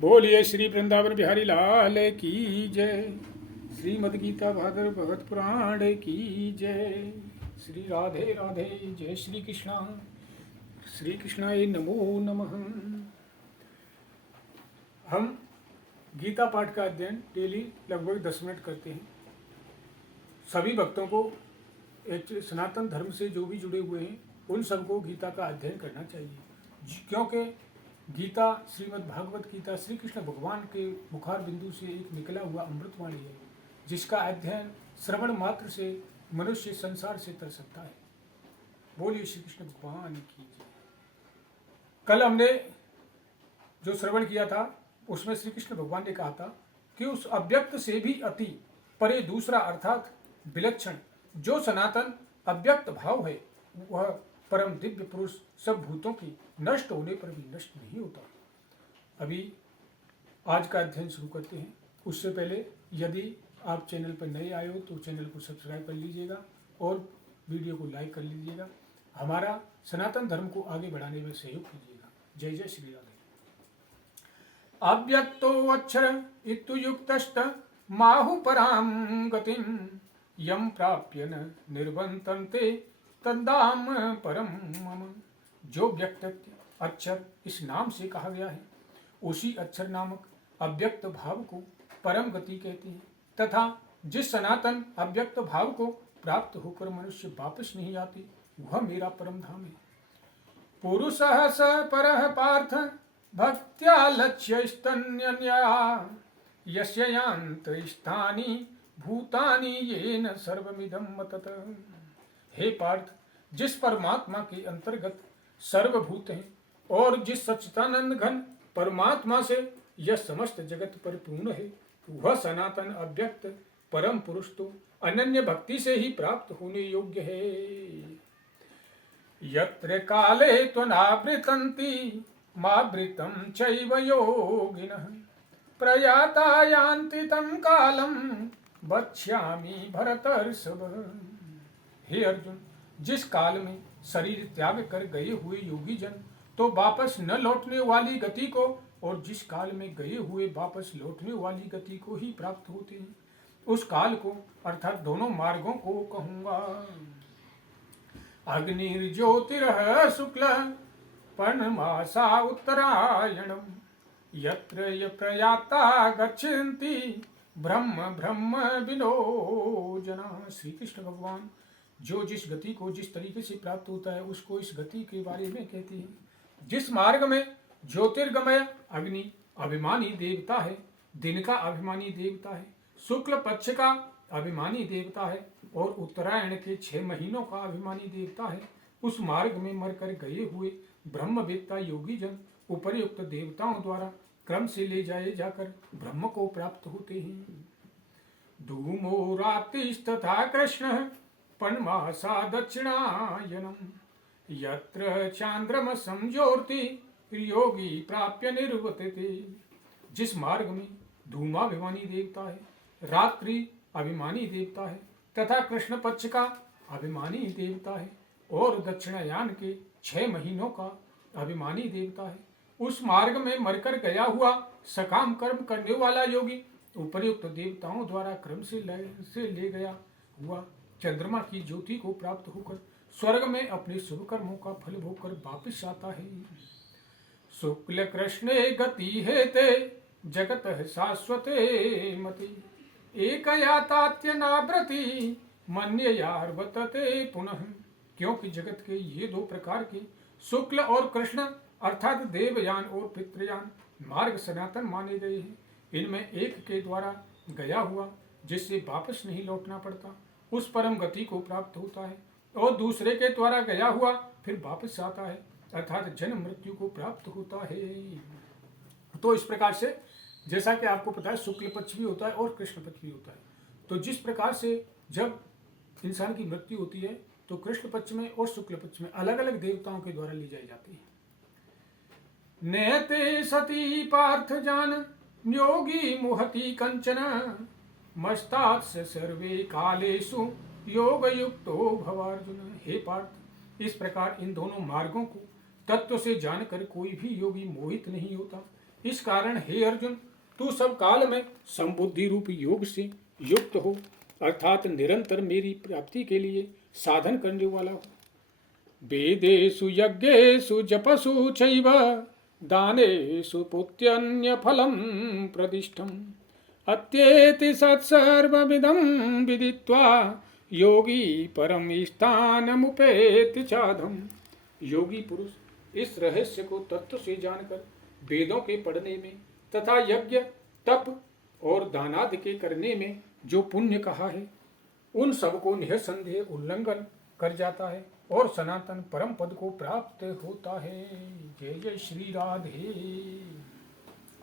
बोलिए श्री वृंदावन बिहारी लाल की जय। श्रीमद् गीता भागवत पुराण की जय। श्री राधे राधे। जय श्री कृष्णा। श्री कृष्णाय नमो नमः। हम गीता पाठ का अध्ययन डेली लगभग 10 मिनट करते हैं। सभी भक्तों को सनातन धर्म से जो भी जुड़े हुए हैं उन सबको गीता का अध्ययन करना चाहिए, क्योंकि गीता श्रीमद् भागवत गीता श्री कृष्ण भगवान के मुखार बिंदु से एक निकला हुआ अमृतवाणी है, जिसका अध्ययन श्रवण मात्र से मनुष्य संसार से तर सकता है। बोलिए श्री कृष्ण भगवान की जय। कल हमने जो श्रवण किया था उसमें श्री कृष्ण भगवान ने कहा था कि उस अव्यक्त से भी अति परे दूसरा अर्थात विलक्षण जो सनातन अव्यक्त भाव है वह परम दिव्य पुरुष सब भूतों की नष्ट होने पर भी नष्ट नहीं होता। अभी आज का अध्ययन शुरू करते हैं। उससे पहले यदि आप चैनल पर नए आए हो तो चैनल को सब्सक्राइब कर लीजिएगा और वीडियो को लाइक कर लीजिएगा। हमारा सनातन धर्म को आगे बढ़ाने में सहयोग कीजिएगा। जय जय श्री राधे। अव्यक्तो अक्षर इत्युक्तश्च माहु पराम गतिम यम प्राप्य न निर्वंतन्ते तद्धाम परम मम। जो व्यक्त अक्षर इस नाम से कहा गया है उसी अक्षर नामक अव्यक्त भाव को परम गति कहते हैं, तथा जिस सनातन अव्यक्त भाव को प्राप्त होकर मनुष्य वापस नहीं आते वह मेरा परम धाम है। पुरुषः स परः पार्थ भक्त्या लक्ष्य स्तन्यन्या यस्य यान्त स्थानि भूतानि येन सर्वमिदं मतत। हे पार्थ, जिस परमात्मा के अंतर्गत सर्वभूत हैं और जिस सच्चिदानंद घन परमात्मा से यह समस्त जगत परिपूर्ण है वह सनातन अव्यक्त परम पुरुष तो अनन्य भक्ति से ही प्राप्त होने योग्य है। यत्र काले त्वनावृतन्ति मावृतं चैव योगिनः प्रयाता यान्ति तं कालं वक्ष्यामि भरतर्षभ। हे अर्जुन, जिस काल में शरीर त्याग कर गए हुए योगी जन तो वापस न लौटने वाली गति को और जिस काल में गए हुए वापस लौटने वाली गति को ही प्राप्त होते हैं उस काल को अर्थात दोनों मार्गों को कहूंगा। अग्निर्ज्योतिरः शुक्ल पर्णमासा उत्तरायणम यत्र प्रयाता गच्छन्ति ब्रह्म ब्रह्म विनो जना। श्री कृष्ण भगवान जो जिस गति को जिस तरीके से प्राप्त होता है उसको इस गति के बारे में कहते हैं। जिस मार्ग में ज्योतिर्गमय अग्नि अभिमानी देवता है, दिन का अभिमानी देवता है, शुक्ल पक्ष का अभिमानी देवता है और उत्तरायण के 6 महीनों का अभिमानी देवता है, उस मार्ग में मरकर गए हुए ब्रह्मवेत्ता योगी जन उपर्युक्त देवताओं द्वारा क्रम से ले जाए जाकर ब्रह्म को प्राप्त होते हैं। धूमो रात्रिस्तथा कृष्ण पर्णमासा दक्षिणायनम यत्र चांद्रमसं ज्योति योगी प्राप्य निर्वर्तते। जिस मार्ग में धूमाभिमानी देवता है, रात्रि अभिमानी देवता है तथा कृष्ण पक्ष का अभिमानी देवता है और दक्षिणायन के 6 महीनों का अभिमानी देवता है, उस मार्ग में मरकर गया हुआ सकाम कर्म करने वाला योगी उपर्युक्त देवताओं द्वारा क्रम से ले गया हुआ चंद्रमा की ज्योति को प्राप्त होकर स्वर्ग में अपने शुभ कर्मों का फल भोगकर वापिस आता है। शुक्ल कृष्णे गति हेते जगत शाश्वते मति एकया तात्यनाव्रति मन्ययार्वतते पुनः। क्योंकि जगत के ये 2 प्रकार के शुक्ल और कृष्ण अर्थात देवयान और पितृयान मार्ग सनातन माने गए हैं। इनमें एक के द्वारा गया हुआ जिससे वापस नहीं लौटना पड़ता उस परम गति को प्राप्त होता है और दूसरे के द्वारा गया हुआ फिर वापस आता है अर्थात जन्म मृत्यु को प्राप्त होता है। तो इस प्रकार से जैसा कि आपको पता है शुक्ल पक्ष भी होता है और कृष्ण पक्ष भी होता है। तो जिस प्रकार से जब इंसान की मृत्यु होती है तो कृष्ण पक्ष में और शुक्ल पक्ष में अलग अलग देवताओं के द्वारा ली जाई जाती है। नेते सती पार्थ जान योगी मुहति कंचन मस्तात्स्य सर्वे कालेषु योग युक्तो भवार्जुन। हे पार्थ, इस प्रकार इन दोनों मार्गों को तत्व से जानकर कोई भी योगी मोहित नहीं होता इस कारण हे अर्जुन, तू सब काल में संबुद्धि रूप योग से युक्त हो, अर्थात निरंतर मेरी प्राप्ति के लिए साधन करने वाला हो। वेदेषु यज्ञेषु जपसु चैव दानेषु पुत्यन्य फलं प्रदिष्टम् अत्येति सत्सर्वविदं विदित्वा योगी परम स्थानमुपेति चाधम। योगी पुरुष इस रहस्य को तत्व से जानकर वेदों के पढ़ने में तथा यज्ञ तप और दानादि के करने में जो पुण्य कहा है, उन सबको निसंदेह उल्लंघन कर जाता है और सनातन परम पद को प्राप्त होता है। जय जय श्री राधे।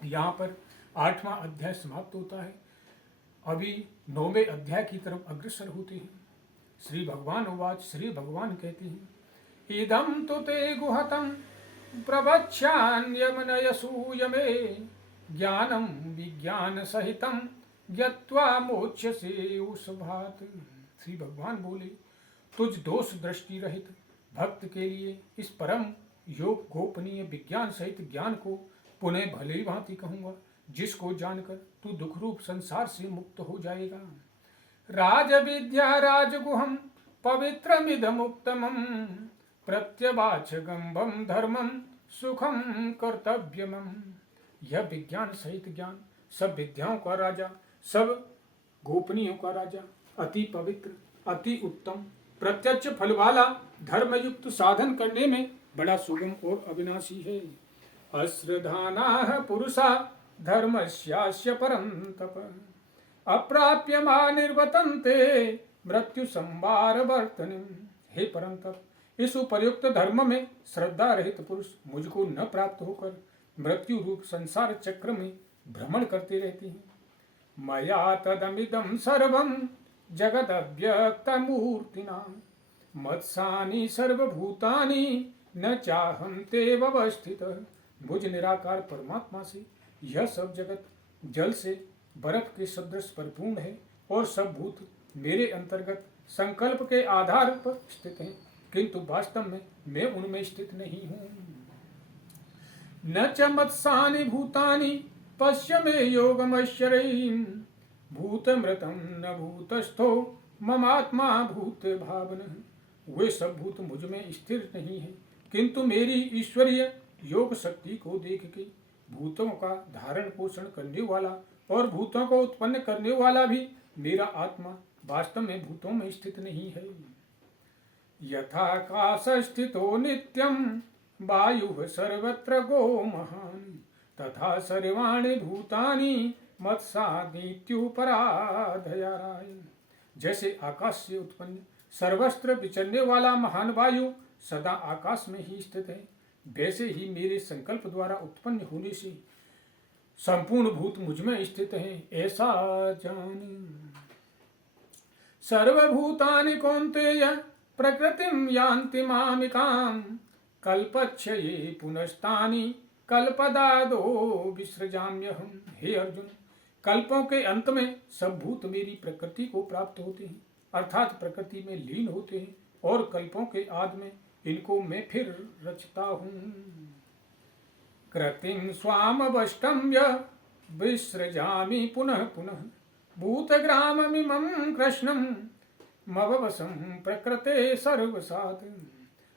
यहाँ पर 8वां अध्याय समाप्त होता है। अभी 9वें अध्याय की तरफ अग्रसर होते हैं। श्री भगवान उवाच, श्री भगवान कहते हैं, इदं तु ते गुहतं प्रवक्ष्याम्यमनयसूयमे ज्ञानं विज्ञान सहितं ज्ञत्वा मोक्ष्यसे उषभात्। श्री भगवान बोले, तुझ दोष दृष्टि रहित भक्त के लिए इस परम योग गोपनीय विज्ञान सहित ज्ञान को पुनः भली भांति कहूँगा, जिसको जानकर तू दुख रूप संसार से मुक्त हो जाएगा। राज विद्या राजगुहम पवित्रमिदमुक्तमं प्रत्यवाच गंभम धर्मम सुखम कर्तव्यमं। यह विज्ञान सहित ज्ञान सब विद्याओं का राजा, सब गोपनीयों का राजा, अति पवित्र, अति उत्तम, प्रत्यक्ष फल वाला, धर्मयुक्त साधन करने में बड़ा सुगम और अविनाशी है। अश्रधानाः पुरुषा धर्मस्यास्य परं तप अप्राप्य मा निर्वतन्ते मृत्यु संवार वर्तनिम। हे परम तप, इस उपर्युक्त धर्म में श्रद्धा रहित पुरुष मुझको न प्राप्त होकर मृत्यु रूप संसार चक्र में भ्रमण करते रहते हैं। मया तदमिदं सर्वं जगदव्यक्तमूर्तिना मत्सानि सर्वभूतानि न चाहं तेवस्थितः। मुझ निराकार परमात्मा से यह सब जगत जल से बर्फ के सदृश परिपूर्ण है और सब भूत मेरे अंतर्गत संकल्प के आधार पर स्थित हैं, किंतु वास्तव में मैं उनमें स्थित नहीं हूँ। न च मत्सानि भूतानि पश्य मे योगमश्चर्यं भूतमृतं न भूतस्थो ममात्मा भूत भावनः। वे सब भूत मुझ में स्थिर नहीं है, किंतु मेरी ईश्वरीय योग शक्ति को देख के भूतों का धारण पोषण करने वाला और भूतों को उत्पन्न करने वाला भी मेरा आत्मा वास्तव में भूतों में स्थित नहीं है। यथाकाश स्थितो नित्यं वायुः सर्वत्र गो महान् तथा सर्वाणि भूतानि मत्सादित्युपराधयाराय। जैसे आकाश से उत्पन्न सर्वत्र विचरने वाला महान वायु सदा आकाश में ही स्थित है, वैसे ही मेरे संकल्प द्वारा उत्पन्न होने से संपूर्ण भूत मुझ में स्थित हैं, ऐसा जान। सर्वभूतानि कौन्तेय प्रकृतिं यान्ति मामिकां कल्पक्षये पुनस्तानि कल्पदादो विसृजाम्यहम्। हे अर्जुन, कल्पों के अंत में सब भूत मेरी प्रकृति को प्राप्त होते हैं, अर्थात प्रकृति में लीन होते हैं, और कल्पों के आदि में इनको मैं फिर रचता हूँ। कृतिं स्वामवष्टम्य विसृजामि पुनः पुनः भूतग्राममिमं कृष्णं मववसं प्रकृते सर्वसात्।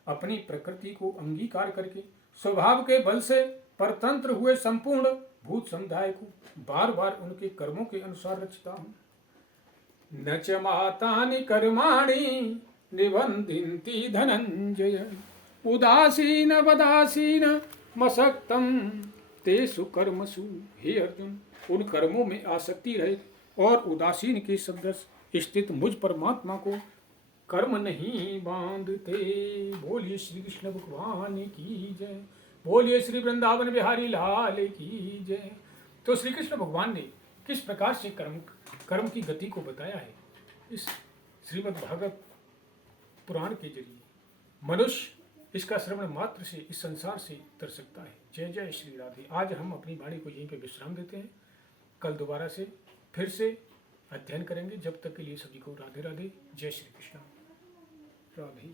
अपनी प्रकृति को अंगीकार करके स्वभाव के बल से परतंत्र हुए संपूर्ण भूत समुदाय को बार बार उनके कर्मों के अनुसार रचता हूँ। न च मातानि कर्माणि निबन्धन्ति धनंजय उदासीन वदासीन मसक्तं तेषु कर्मसु। हे अर्जुन, उन कर्मों में आसक्ति रहित और उदासीन के सदृश स्थित मुझ परमात्मा को कर्म नहीं बांधते। बोलिए श्री कृष्ण भगवान की जय, बोलिए श्री वृंदावन बिहारी लाल की जय। तो श्री कृष्ण भगवान ने किस प्रकार से कर्म की गति को बताया है इस श्रीमद् भागवत पुराण के जरिए। मनुष्य इसका श्रवण मात्र से इस संसार से तर सकता है। जय जय श्री राधे। आज हम अपनी वाणी को यहीं पे विश्राम देते हैं। कल दोबारा से फिर से अध्ययन करेंगे। जब तक के लिए सभी को राधे राधे। जय श्री कृष्ण। राधे।